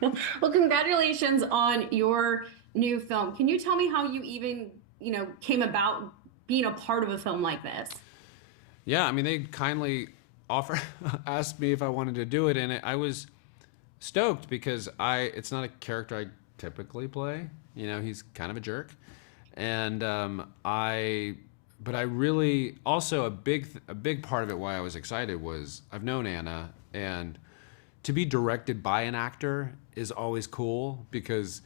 Well, congratulations on your new film. Can you tell me how you even, came about being a part of a film like this? Yeah, I mean, they kindly offer asked me if I wanted to do it, and I was stoked because it's not a character I typically play. He's kind of a jerk, and but I really also a big part of it why I was excited was I've known Anna, and to be directed by an actor is always cool because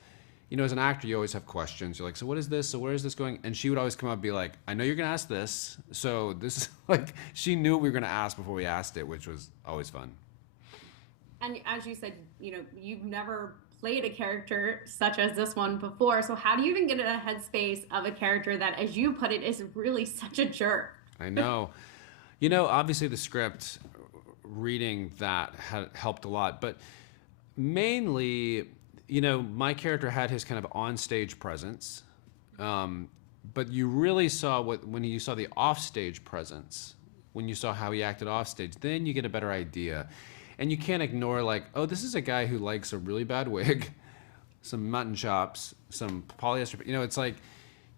as an actor you always have questions. You're like, so what is this, so where is this going? And she would always come up and be like, I know you're gonna ask this, so this is like, she knew what we were gonna ask before we asked it, which was always fun. And as you said, you've never played a character such as this one before. So how do you even get in a headspace of a character that, as you put it, is really such a jerk? I know. Obviously the script, reading that had helped a lot, but mainly, my character had his kind of on-stage presence, but you really saw when you saw the off-stage presence, when you saw how he acted off-stage, then you get a better idea, and you can't ignore like, oh, this is a guy who likes a really bad wig, some mutton chops, some polyester. It's like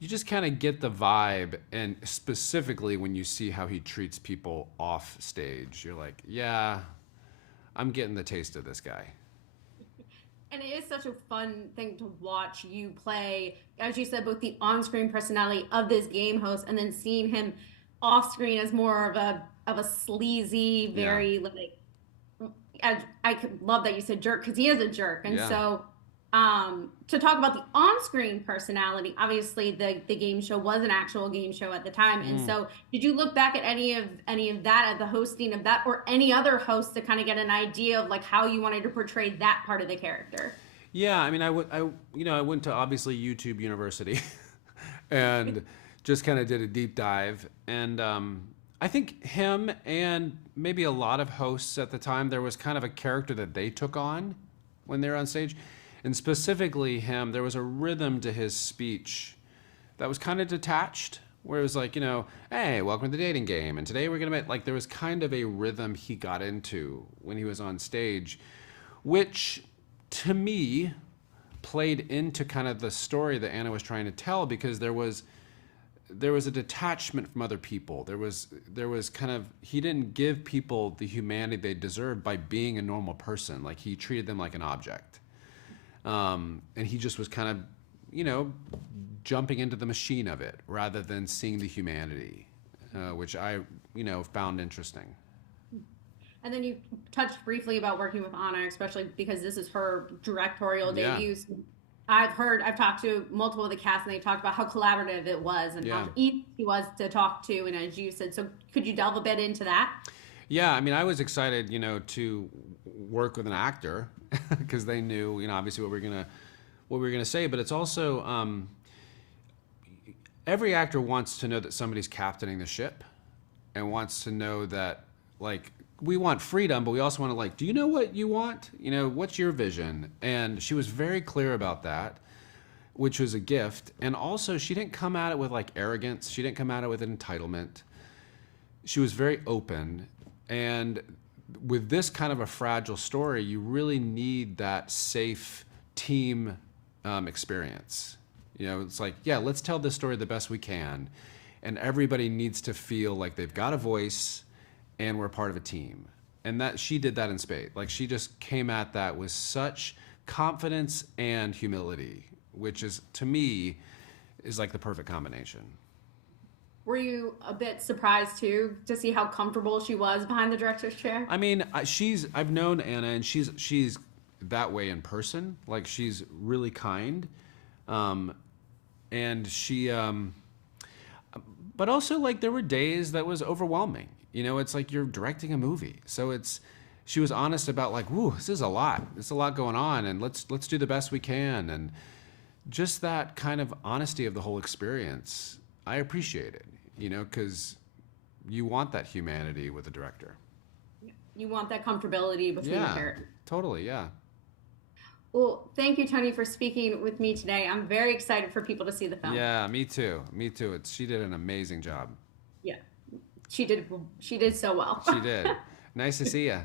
you just kind of get the vibe, and specifically when you see how he treats people off stage, you're like, yeah, I'm getting the taste of this guy. And it is such a fun thing to watch you play, as you said, both the on-screen personality of this game host and then seeing him off-screen as more of a sleazy, Yeah, very like I could love that you said jerk because he is a jerk. And yeah. so to talk about the on-screen personality, obviously the game show was an actual game show at the time. And Mm. so did you look back at any of that at the hosting of that or any other host to kind of get an idea of like how you wanted to portray that part of the character? Yeah, I mean, I went to obviously YouTube University, and just kind of did a deep dive, and I think him and maybe a lot of hosts at the time, there was kind of a character that they took on when they were on stage, and specifically him, there was a rhythm to his speech that was kind of detached, where it was like, hey, welcome to the dating game, and today we're gonna make, like, there was kind of a rhythm he got into when he was on stage, which to me played into kind of the story that Anna was trying to tell, because there was a detachment from other people. There was kind of, he didn't give people the humanity they deserved by being a normal person. Like, he treated them like an object, and he just was kind of, jumping into the machine of it rather than seeing the humanity, which I found interesting. And then you touched briefly about working with Anna, especially because this is her directorial Yeah, debut. So I've talked to multiple of the cast, and they talked about how collaborative it was and yeah. how easy he was to talk to. And as you said, so could you delve a bit into that? Yeah, I mean, I was excited, to work with an actor because they knew, obviously what we were gonna say. But it's also, every actor wants to know that somebody's captaining the ship, and wants to know that, like, we want freedom, but we also want to, like, do you know what you want? What's your vision? And she was very clear about that, which was a gift. And also, she didn't come at it with like arrogance. She didn't come at it with entitlement. She was very open. And with this kind of a fragile story, you really need that safe team experience. It's like, yeah, let's tell this story the best we can. And everybody needs to feel like they've got a voice and we're part of a team. And that she did that in spades. Like, she just came at that with such confidence and humility, which is, to me, is like the perfect combination. Were you a bit surprised too to see how comfortable she was behind the director's chair? I mean, I've known Anna, and she's that way in person. Like, she's really kind, um, and but also, like, there were days that was overwhelming. It's like you're directing a movie, so she was honest about, like, whoo, this is a lot. There's a lot going on, and let's do the best we can, and just that kind of honesty of the whole experience, I appreciate it. Because you want that humanity with the director. You want that comfortability between the Yeah, characters. totally. Yeah. Well, thank you, Tony, for speaking with me today. I'm very excited for people to see the film. Yeah, me too. Me too. She did an amazing job. Yeah, she did. She did so well. She did. Nice to see you.